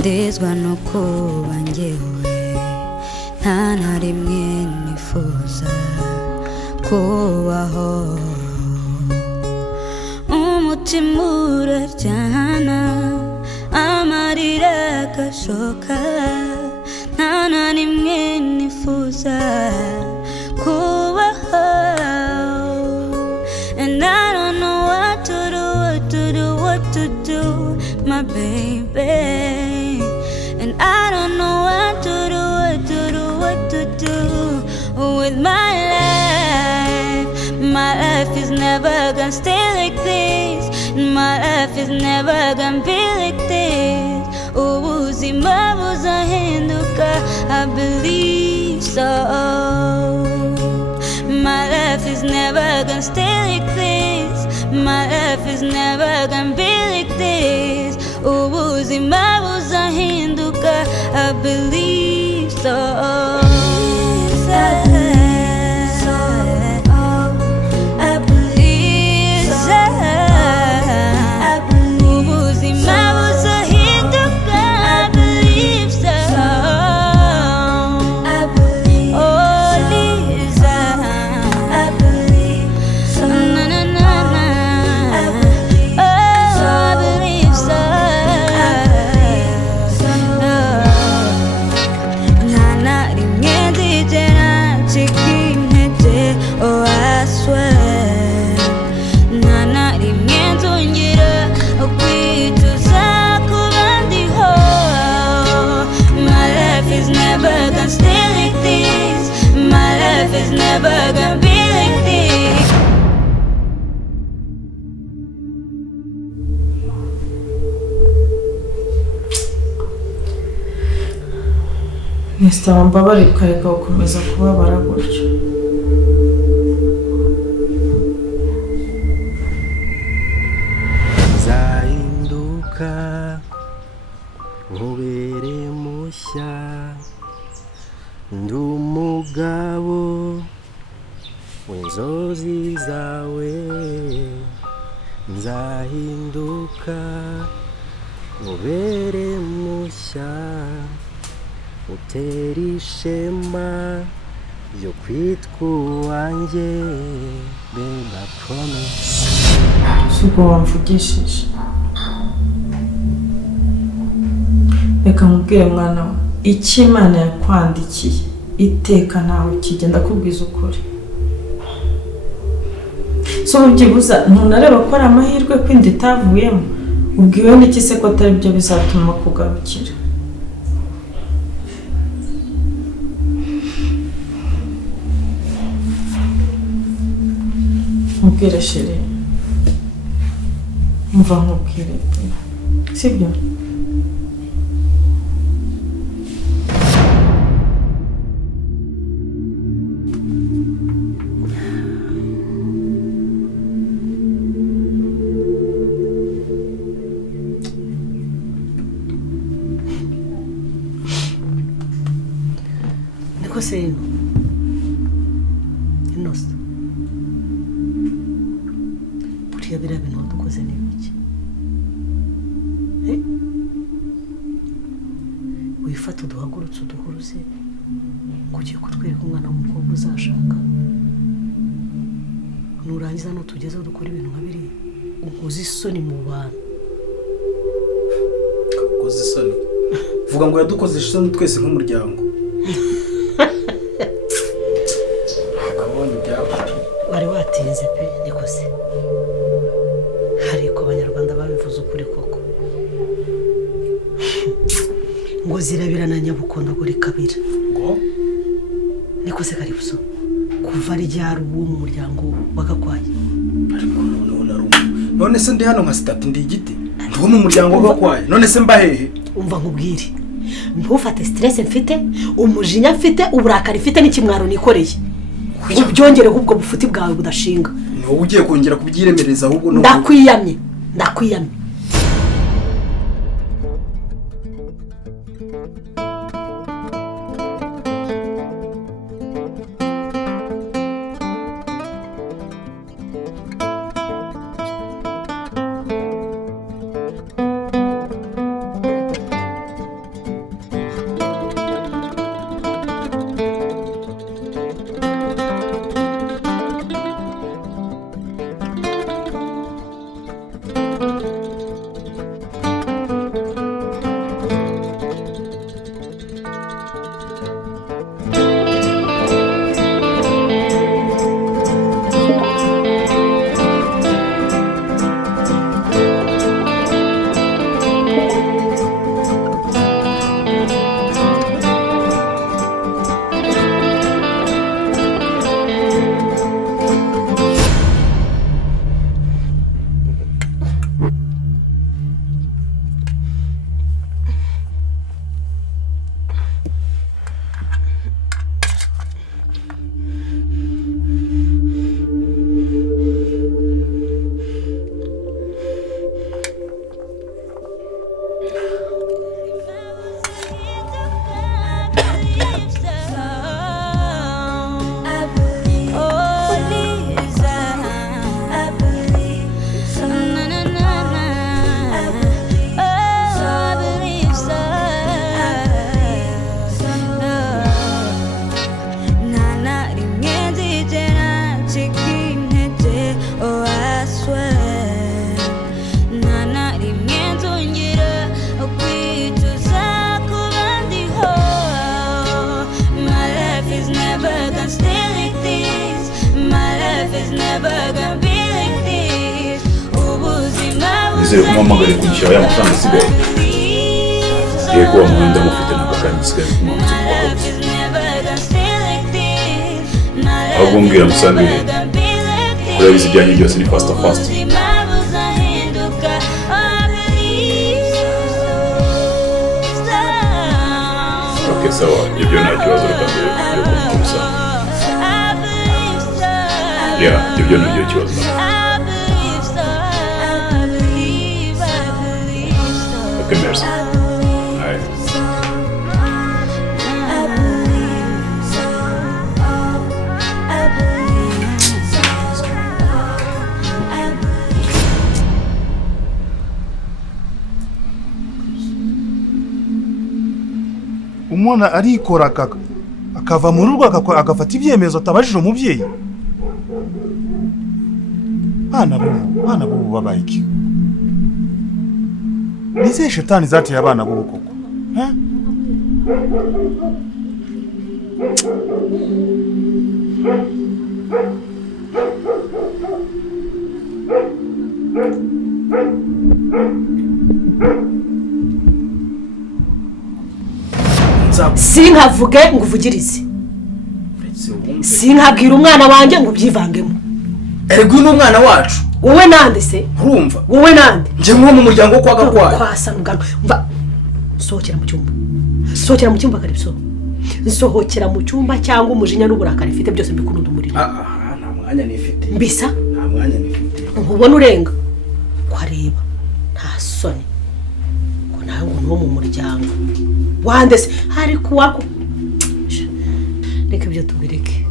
ndezwa no kuba njyewe nta na rimwe nifuza kubaho umutima uraryana amarira agashoka nta na rimwe nifuza kubaho and I don't know what to do, what to do, what to do, my baby. And I don't know what to do, what to do, what to do with my life. My life is never gonna stay like this. My life is never gonna be like this. Ubuzima buzahinduka, I believe so. My life is never gonna stay like this. My life is never gonna be like this. Ubuzima buzahinduka, I believe so. Never gonna be like this. Nesta mbabari ukareka gukomeza kubabara gutyo. Zahinduka ubere mushya ndumugabo w'inzozi zawe nzahinduka ubere mushya utera ishema ryo kwitwa uwanjye Reba promise. Suko wamvugishije. Reka nkubwire mwana we, icyo Imana yakwandikiye iteka ntawe kigenda kubwiza ukuri. So byibuza ntunareba ko ari amahirwe ko indi itavuyemo, ubwiwe n'iki se ko atari byo bizatuma kugarukira. Mubwire chérie, mva nkubwire sibyo? Niko inosa buriya biriya bintu wadukoze ni ibiki? Wifata uduhagurutse uduhuruze ngo ugiye kutwereka umwana w'umukobwa uzashaka, nurangiza nutugezeho dukora ibintu nka biriya ukoze isoni mu bantu. Ukoze isoni? Vuga ngo yadukoze isoni twese nk'umuryango. Wari watinze pe niko se. Hariko abanyarwanda babivuze ukuri koko. Ngo zirabirana nyabukondo guri kabira. Ngo niko se kari buso. Kuva ari ryari uwo mu muryango bagakwaye. Ariko none se ndi hano nka sitati ndi igiti. Ndi mu muryango bagakwaye. None se mbahehe? Umva nkubwire. Ntufate stress mfite, umujinya mfite, uburakari mfite n'ikimwaro nikoreye. Ubyongere ubwo bufuti bwawe budashinga. No ugiye kongera kubyiremereza ahubwo no. Ndakwiyamye. nizere ko mpamagare kugishyira ya mafaranga asigaye. Yego umuhanda mufite n'akanya isigaye kumanza kubaho. Ahubwo mbwira musange kureba izijyanye byose ni fast. Okay, sawa, ibyo nta kibazo reka mbere yo kumusa. Yeah, ibyo nta kibazo. Okay, merci. Umwana arikora akava mu rugo agafata ibyemezo atabajije umubyeyi. Bana bo babaye iki? Nize shetani zateye abana bo koko. Sinkavuge ngo uvugirize. Sinkabwira umwana wanjye ngo ubyivangemo. Erego uyu n'umwana wacu. Wowe nande se? Urumva? Wowe nande? Nje nko mu muryango wo kwaga kwaye. Kwasa muganga. Mva. Sohokera mu cyumba. Sohokera mu cyumba karibso. Sohokera mu cyumba cyangwa umujinya n'uburakari ifite byose mbikuruda umuriro. Nta mwanya nifite. Mbisa? Nta mwanya nifite. Nkubona urenga. Kwa Reba. Nta soni. Ngo nawe ngo mu muryango. Wandese hari kuwako. Reka ibyo tubireke.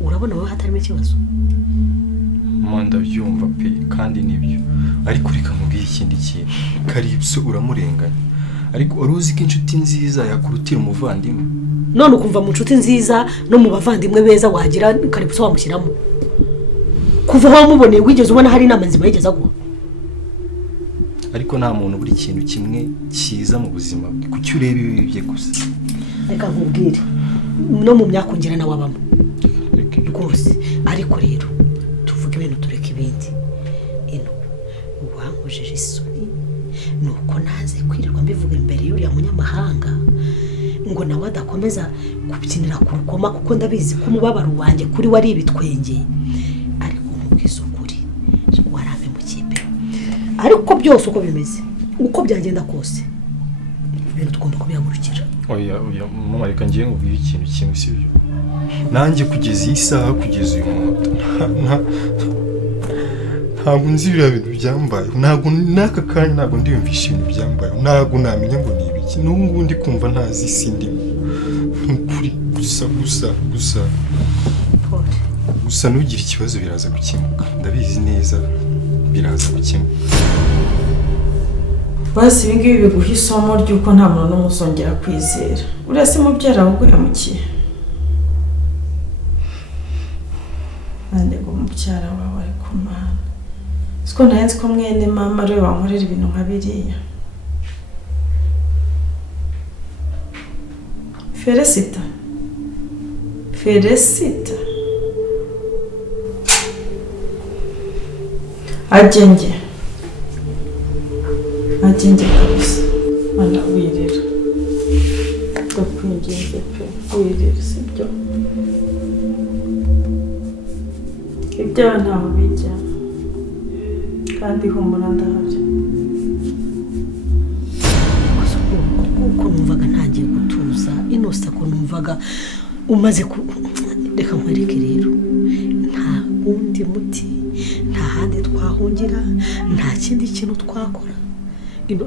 Urabona wowe hatarimo ikibazo. Manda byumva pe kandi nibyo. Ariko reka mubwiye ikindi kintu. Karibso uramurenganya. Ariko uruzi ko inshuti nziza yakurutira umuvandimwe. None ukumva mu nshuti nziza no mu bavandimwe beza wagira Karibso wamushyiramo. Kuva aho muboneye wigeze ubona hari inama nzima yigeze aguha. Ariko nta muntu buri kintu kimwe cyiza mu buzima bwe. Kuki ureba ibi bye gusa? Reka nkubwire. No mu myaka ongera na wabamo. Rwose ariko rero tuvuge ibintu tureka ibindi. Ino wankujije isoni nuko naze kwirirwa mbivuga imbere y'uriya munyamahanga ngo nawe adakomeza kubyinira ku rukoma kuko ndabizi ko umubabaro wanjye kuri wari ibitwenge. Ariko mubwiza ukuri warambe mu kipe. Ariko byose uko bimeze uko byagenda kose ibintu tugomba kubihagurukira. Oya mama reka ngiye ngubwire ikintu kimwe sibyo. Nanjye kugeza iyi saha kugeza uyu munota ntabwo nzi biriya bintu byambaye. Ntabwo n'aka kanya ntabwo ndiyumvisha ibintu byambaye. Ntabwo namenya ngo ni ibiki. N'ubu ngubu ndi kumva ntazi isi ndimo. Nukuri gusa nugira ikibazo biraza gukemuka. Ndabizi neza biraza gukemuka. Basi ibingibi biguha isomo ry'uko nta muntu n'umwe uzongera kwizera. Uriya si mubyara waguhemukiye. Nande ngo mubyara wawe ari ku Mana. Siko ntazi ko mwene mama ariwe wankorera ibintu nka biriya. Felicita. Agenge kabisa. Mana wirira. Ndakwinginze pe. Wirira sibyo. Ibya ntaho bijya. Kandi humura ndahari. Uko numvaga ntagiye gutuza inosa ko numvaga umaze reka nkwereke rero nta wundi muti nta handi twahungira nta kindi kintu twakora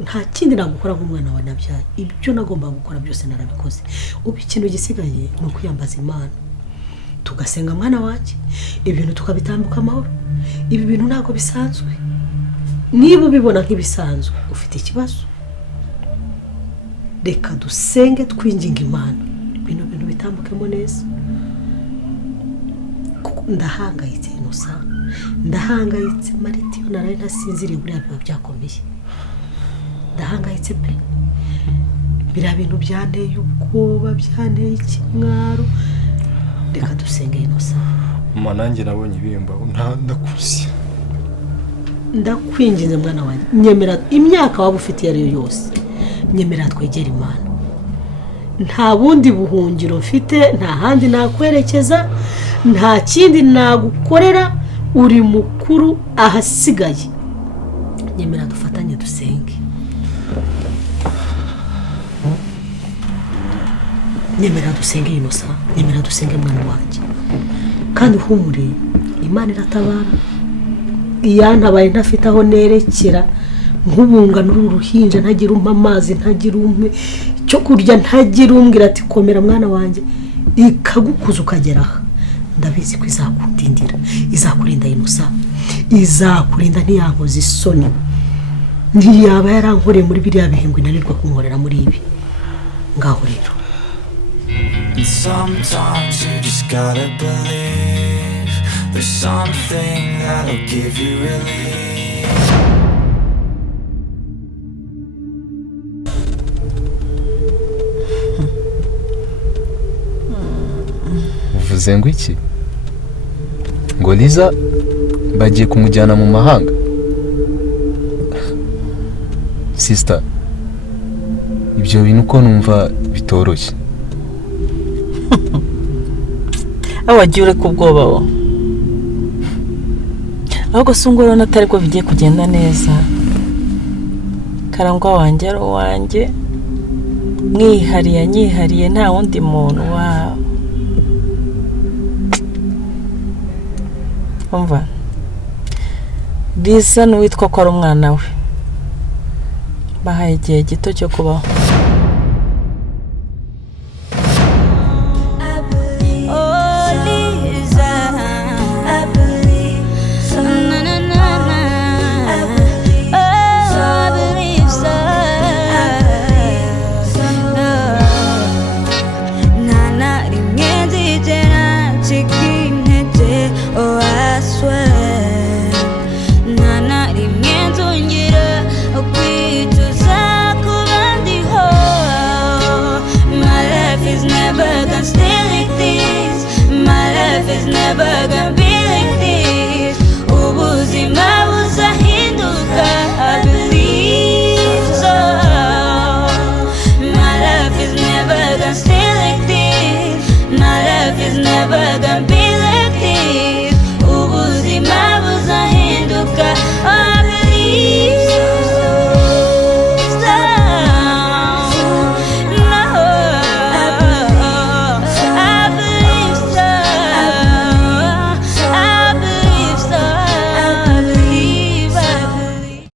nta kindi nagukora nk'umwana wa nabyaye. Ibyo nagomba gukora byose narabikoze. Ubu ikintu gisigaye ni ukwiyambaza Imana tugasenga mwana wanjye ibintu tukabitambuka amahoro. Ibi bintu ntabwo bisanzwe. Niba ubibona nk'ibisanzwe ufite ikibazo reka dusenge twinginga Imana ibintu bitambukemo neza. Ndahangayitse inosa. Ndahangayitse Maritiyo naraye ntasinziriye buriya biba byakomeye. Ndahangayitse pe. Biriya bintu byanteye ubwoba byanteye ikimwaro. Reka dusenge inosa. Mama nanjye nabonye ibimbaho ndakuzi. ndakwinginze mwana wanjye nyemera imyaka waba ufite iyo yose nyemera twegera Imana nta bundi buhungiro mfite nta handi nakwerekeza nta kindi nagukorera uri mukuru ahasigaye nyemera dufatanye dusenge nyemera dusenge inosa nyemera dusenge mwana wanjye kandi humure Imana iratabara iyantabaye ntafite aho nerekera nk'ubungana uruhinja ntagira umpa amazi ntagira umpe cyo kurya ntagira umbwira ati komera mwana wanjye ikagukuza ukageraho ndabizi ko izakudindira izakurinda inosa izakurinda ntiyankoze isoni ntiyaba yarankoreye muri biriya bihingwe nanirwa kunkorera muri ibi ngaho rero sometimes you just gotta believe there's something that'll give you relief. uvuze ngo iki ngo Liza bagiye kumujyana mu mahanga sister ibyo bintu ko numva bitoroshye awagiye ure kubwoba wo ahubwo sungoro natari ko bigiye kugenda neza karangwa wanjye ari wanjye mwihariye nta wundi muntu wa umva Liza n'uwitwa ko ari umwana we bahaye igihe gito cyo kubaho